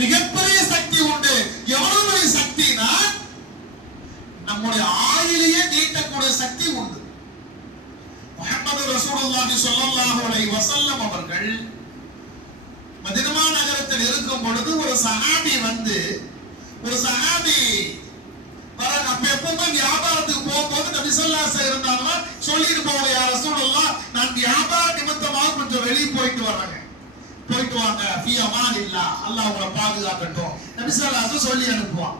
மிகப்பெரிய சக்தி உண்டு. எவ்வளவு பெரிய சக்தினா நம்முடைய ஆயுளையே நீட்டக்கூடிய சக்தி உண்டு. முஹம்மது ரசூலுல்லாஹி ஸல்லல்லாஹு அலைஹி வஸல்லம் அவர்கள் மதீனா நகரத்தில் இருக்கும் பொழுது ஒரு சஹாபி அப்ப எப்பவுமே வியாபாரத்துக்கு போகும்போது நபி ஸல்லல்லாஹு அலைஹி இருந்தாங்கன்னா சொல்லிட்டு போவாங்க, யா ரசூலுல்லாஹ் நான் வியாபார நிமித்தமாக கொஞ்சம் வெளியே போயிட்டு வர்றேன், போயிட்டு வாங்க, ஃபீ அமானில்லாஹ், அல்லாஹ் உங்களை பாதுகாக்கட்டும் நபி ஸல்லல்லாஹு அலைஹி சொல்லி அனுப்புவான்.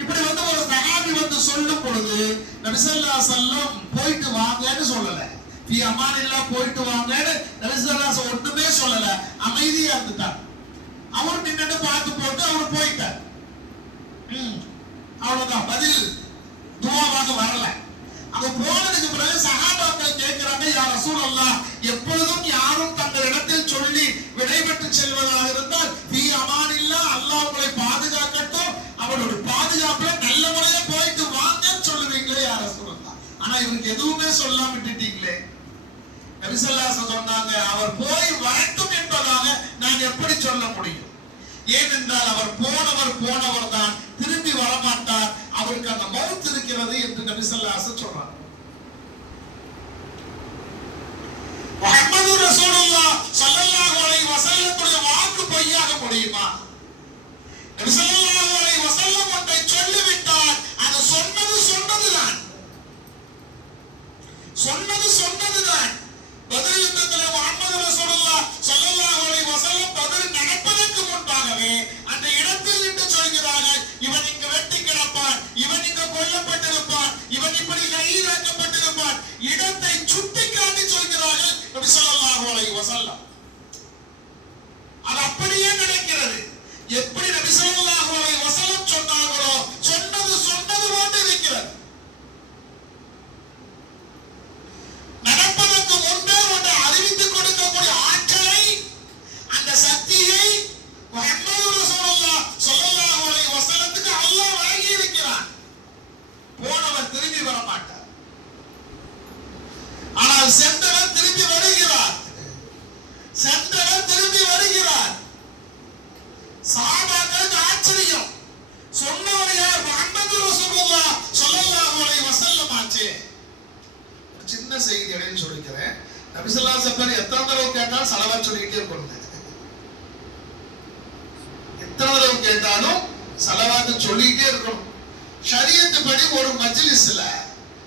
இப்படி ஒரு சஹாபி சொல்லும் பொழுது நபி ஸல்லல்லாஹு அலைஹி வஸல்லம் போயிட்டு வாங்கன்னு சொல்லல, ஃபீ அமானில்லாஹ் போயிட்டு வாங்கன்னு நபி ஸல்லல்லாஹு அலைஹி ஒண்ணுமே சொல்லல, அமைதியா இருந்துட்டார். அவர் நின்னு பார்த்து போட்டு அவர் போயிட்டார். அவ்வளவுதான், பதில் துஆவாக வரல. அங்க போனதுக்கு பிறகு சஹாபாக்கள் கேட்கிறாங்க, யா ரசூலல்லாஹ் எப்பொழுதும் யாரும் தங்கள் இடத்தில் சொல்லி விடைபெற்று செல்வதாக இருந்தால் ஃபீ அமானில்லாஹ், அல்லாஹ் உங்களை பாதுகாக்கட்டும், அவருடைய பாதுகாப்புல நல்ல முறையா போயிட்டு வாங்கன்னு சொல்லுவீங்களே யா ரசூலல்லாஹ். ஆனா இவருக்கு எதுவுமே சொல்லாம விட்டுட்டீங்களே. நபி ஸல்லல்லாஹு அலைஹி வஸல்லம் சொன்னாங்க, அவர் போய் வரட்டும் என்பதாக நான் எப்படி சொல்ல முடியும்? ஏனென்றால் அவர் போனவர் தான், திரும்பி வரமாட்டார், அவருக்கு அந்த மௌத் இருக்கிறது என்று நபி ஸல்லல்லாஹு அலைஹி வஸல்லம் சொல்றாங்க. முஹம்மது ரசூலுல்லாஹ் ஸல்லல்லாஹு அலைஹி வஸல்லமுடைய வாக்கு பொய்யாக முடியுமா? நபி ஸல்லல்லாஹு அலைஹி வஸல்லம் ஒன்றை சொல்லிவிட்டார், அது சொன்னதுதான். பத்ர் யுத்தத்திலே முஹம்மது ரசூலுல்லாஹ் ஸல்லல்லாஹு அலைஹி வஸல்லம் பத்ர் நடப்பதற்கு முன்பாகவே அந்த இடத்தில் நின்று சொல்கிறார்கள், இவன் இங்கு வெட்டி கிடப்பான், இவன் இங்கு கொல்லப்பட்டிருப்பான், இவன் இப்படி கைதாக்கப்பட்டிருப்பான், இடத்தை சுட்டிக்காட்டி சொல்கிறார்கள் நபி ஸல்லல்லாஹு அலைஹி வஸல்லம். அது அப்படியே நடக்கிறது. எப்படி நபி ஸல்லல்லாஹு அலைஹி வஸல்லம் சொன்னார்களோ சொன்னது போன்று இருக்கிறது. நடப்பதற்கு முன்பே ஒன்றை அறிவித்துக் கொடுக்கக்கூடிய ஆற்றலை, அந்த சக்தியை முஹம்மது ரசூலுல்லாஹ் ஸல்லல்லாஹு அலைஹி வஸல்லத்துக்கு அல்லாஹ் வழங்கி இருக்கிறான். போனவர் திரும்பி வர மாட்டார், ஆனால் சென்றவர் திரும்பி வருகிறார். சஹாபாக்களுக்கு ஆச்சரியம். சொன்னவர் யார்? முஹம்மது ரசூலுல்லாஹ் ஸல்லல்லாஹு அலைஹி வஸல்லம் ஆச்சே. சின்ன செய்தி இடையில சொல்லிக்கிறேன். நபி ஸல்லல்லாஹு அலைஹி வஸல்லம் எத்தனை தடவை கேட்டாலும் ஸலவாத் சொல்லிட்டே இருப்பாங்க. எத்தனை தடவை கேட்டாலும் ஸலவாத் சொல்லிட்டே இருக்கணும். ஷரியத் படி ஒரு மஜ்லிஸ்ல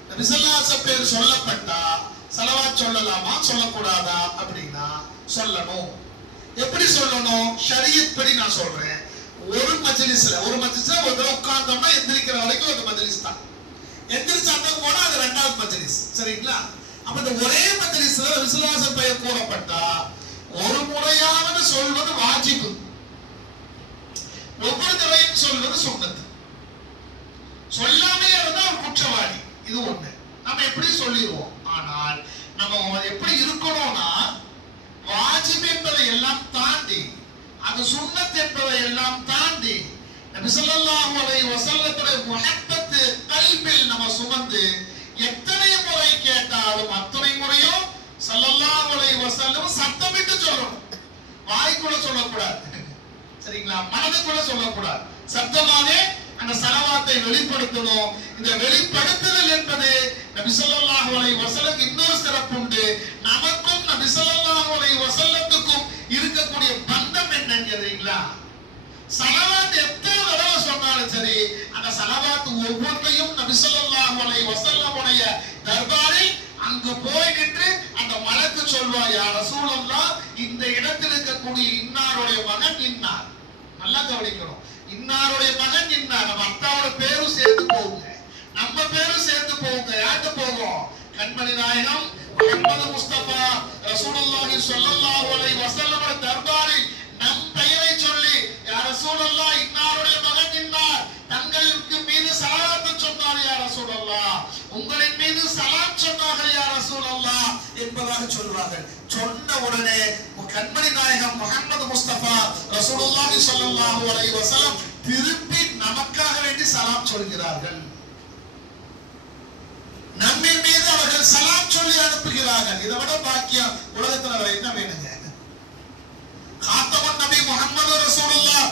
நபி ஸல்லல்லாஹு அலைஹி வஸல்லம் பேர் சொல்லப்பட்டா ஸலவாத் சொல்லலாமா சொல்லக்கூடாதா அப்படினா சொல்லணும். எப்படி சொல்லணும்? ஷரியத் படி நான் சொல்றேன். ஒரு மஜ்லிஸ்ல ஒரு தடவை உட்கார்ந்தோம்னா எந்திரிக்கிற வரைக்கும் ஒரு மஜ்லிஸ் தான். எந்திரிச்சாங்க போனா அது இரண்டாவது மஜ்லிஸ். சரிங்களா? அப்ப இந்த ஒரே மஜ்லிஸ்ல விசுவாச பெயர் கூறப்பட்டா ஒரு முறையாவது சொல்வது வாஜிபு, ஒவ்வொரு தடவையும் சொல்வது சுன்னத். சொல்லாமே இருந்தா குற்றவாளி. இது ஒண்ணு. நம்ம எப்படி சொல்லிடுவோம். ஆனால் நம்ம எப்படி இருக்கணும்னா, வாஜிப் என்பதை எல்லாம் தாண்டி, அது சுன்னத் என்பதை எல்லாம் தாண்டி நபி ஸல்லல்லாஹு அலைஹி வஸல்லத்துடைய முஹப்பத் கல்பில் நம்ம சுமந்து எத்தனை முறை கேட்டாலும் அத்தனை முறையும் ஸல்லல்லாஹு அலைஹி வஸல்லம் சத்தமிட்டு சொல்லணும். வாய்க்குள்ள சொல்லக்கூடாது. சரிங்களா? மனதுக்குள்ள சொல்லக்கூடாது. சத்தமாவே அந்த ஸலவாத்தை வெளிப்படுத்தணும். இந்த வெளிப்படுத்துதல் என்பது நபி ஸல்லல்லாஹு அலைஹி வஸல்லம் இன்னொரு சிறப்பு உண்டு. நமக்கும் நபி ஸல்லல்லாஹு அலைஹி வஸல்லத்துக்கும் இருக்கக்கூடிய பந்தம் என்னன்னு தெரியுங்களா? ஸலவாத் எத்தனை தடவை சொன்னாலும் சரி, அந்த ஸலவாத் ஒவ்வொன்றையும் நபி ஸல்லல்லாஹு அலைஹி வஸல்லமுடைய தர்பாரில் அங்கு போய் நின்று அந்த மலக்கு சொல்வார், யா ரசூலல்லாஹ் இந்த இடத்தில் இருக்கக்கூடிய இன்னாருடைய மகன் இன்னார். நல்லா கவனிக்கணும். இன்னாருடைய மகன் இன்னார். நம்ம அத்தாவோட பேரும் சேர்த்து போகுங்க, நம்ம பேரும் சேர்த்து போகுங்க. யார்கிட்ட போவோம்? கண்மணி நாயகம் முஹம்மது முஸ்தபா ரசூலுல்லாஹி ஸல்லல்லாஹு அலைஹி வஸல்லம் தர்பாரில் நம் பெயரை சொல்லி, யா ரசூலல்லாஹ் இன்னாருடைய மகன் இன்னார், தங்களுக்கு மீது ஸலவாத் சொன்னார் யா ரசூலல்லாஹ், உங்களின் மீது ஸலாத் சொன்னார்கள் யா ரசூலல்லாஹ் என்பதாக சொல்வார்கள். சொன்ன உடனே கண்மணி நாயகம் முஹம்மது முஸ்தபா ரசூலுல்லாஹி ஸல்லல்லாஹு அலைஹி வஸல்லம் திருப்பி நமக்காக வேண்டி சலாம் சொல்கிறார்கள். நம்மின் மீது அவர்கள் சலாம் சொல்லி அனுப்புகிறார்கள். இதை விட பாக்கியம் உலகத்துல வேற என்ன வேணுங்க? காத்தமுன் நபி முஹம்மது ரசூலுல்லாஹ்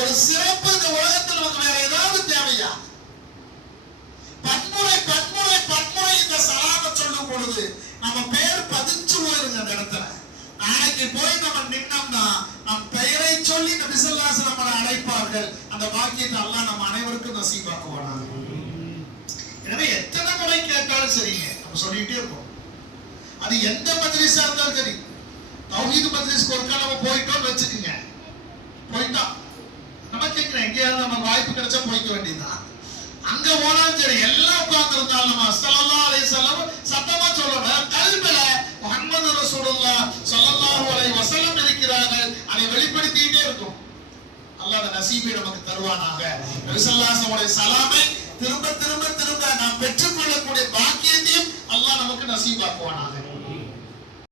ஒரு சிறப்பு இந்த உலகத்தில் நமக்கு வேற ஏதாவது தேவையா? பன்முறை பன்முறை பன்முறை இந்த சலாம சொல்லும் பொழுது நம்ம பேர் பதிச்சு போயிருங்க அந்த இடத்துல. நாளைக்கு போய் நம்ம நின்னோம்னா நம் பெயரை சொல்லி நபி ஸல்லல்லாஹு அலைஹி வஸல்லம் நம்மளை அழைப்பார்கள். அந்த பாக்கியத்தை அல்லாஹ் நம்ம அனைவருக்கும் நசீபாக்குவானாக. எனவே எத்தனை முறை கேட்டாலும் சரிங்க, நம்ம சொல்லிட்டே இருக்கோம். அது எந்த மஜ்லிஸா இருந்தாலும் சரி. தௌஹீத் மஜ்லிஸ்க்கு ஒருக்கா நம்ம போயிட்டோம்னு வச்சுக்கோங்க, போயிட்டோம் நம்ம கேட்கிறேன், எங்கேயாவது நம்ம வாய்ப்பு கிடைச்சா போய்க்க வேண்டியதுதான். அங்க போனாலும் சரி, எல்லாம் உட்கார்ந்து இருந்தாலும் நம்ம ஸல்லல்லாஹு அலைஹி வஸல்லம் சத்தமா சொல்லணும். கல்வில முஹம்மது ரசூலுல்லாஹ் ஸல்லல்லாஹு அலைஹி வஸல்லம் இருக்கிறார்கள், அதை வெளிப்படுத்திட்டே இருக்கும். அல்லாஹ் அந்த நசீபை நமக்கு தருவானாக. நபி ஸல்லல்லாஹு அலைஹி வஸல்லம் சலாமை திரும்ப திரும்ப திரும்ப நாம் பெற்றுக்கொள்ளக்கூடிய பாக்கியத்தையும் அல்லாஹ் நமக்கு நசீபாக்குவானாக.